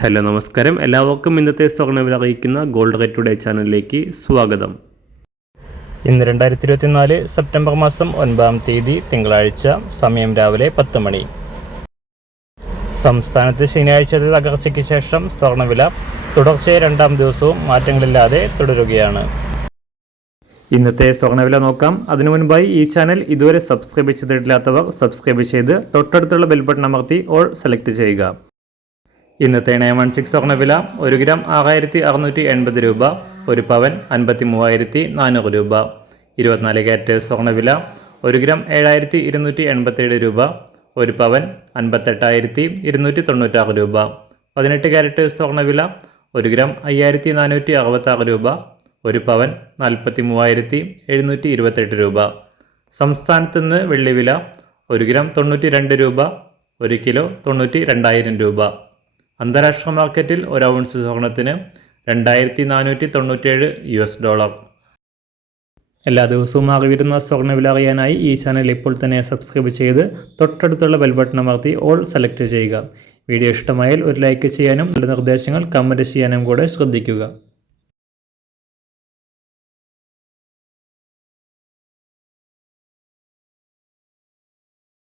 Hello നമസ്കാരം, എല്ലാവർക്കും ഇന്നത്തെ സ്വർണ്ണവില അറിയിക്കുന്ന ഗോൾഡ് റേറ്റ് ടുഡേ ചാനലിലേക്ക് സ്വാഗതം. ഇന്ന് 2024 സെപ്റ്റംബർ മാസം 9-ാം തീയതി തിങ്കളാഴ്ച, സമയം രാവിലെ 10 മണി. സംസ്ഥാനത്ത് ശനിയാഴ്ചത്തെ തകർച്ചയ്ക്ക് ശേഷം സ്വർണ്ണവില തുടർച്ചയായ 2-ാം ദിവസവും മാറ്റങ്ങളില്ലാതെ തുടരുകയാണ്. ഇന്നത്തെ സ്വർണ്ണവില നോക്കാം. അതിനു മുൻപായി ഈ ചാനൽ ഇതുവരെ സബ്സ്ക്രൈബ് ചെയ്തിട്ടില്ലാത്തവർ സബ്സ്ക്രൈബ് ചെയ്ത് തൊട്ടടുത്തുള്ള ബെൽ ബട്ടൺ അമർത്തി ഓൾ സെലക്ട് ചെയ്യുക. ഇന്നത്തെ 916 സ്വർണ്ണവില 1 ഗ്രാം 6680 രൂപ, 1 പവൻ 53,400 രൂപ. 24 ക്യാരറ്റ് സ്വർണ്ണവില 1 ഗ്രാം 7287 രൂപ, 1 പവൻ 58,296 രൂപ. 18 ക്യാരറ്റ് സ്വർണ്ണവില 1 ഗ്രാം 5466 രൂപ, 1 പവൻ 43,728 രൂപ. സംസ്ഥാനത്ത് നിന്ന് വെള്ളിവില 1 ഗ്രാം 92 രൂപ, 1 കിലോ 92,000 രൂപ. അന്താരാഷ്ട്ര മാർക്കറ്റിൽ 1 ഔൺസ് സ്വർണത്തിന് $2,497. എല്ലാ ദിവസവും അറിവിരുന്ന സ്വർണ്ണവില അറിയാനായി ഈ ചാനൽ ഇപ്പോൾ തന്നെ സബ്സ്ക്രൈബ് ചെയ്ത് തൊട്ടടുത്തുള്ള ബെൽ ബട്ടൺ അമർത്തി ഓൾ സെലക്ട് ചെയ്യുക. വീഡിയോ ഇഷ്ടമായാൽ ഒരു ലൈക്ക് ചെയ്യാനും നല്ല നിർദ്ദേശങ്ങൾ കമൻറ്റ് ചെയ്യാനും കൂടെ ശ്രദ്ധിക്കുക.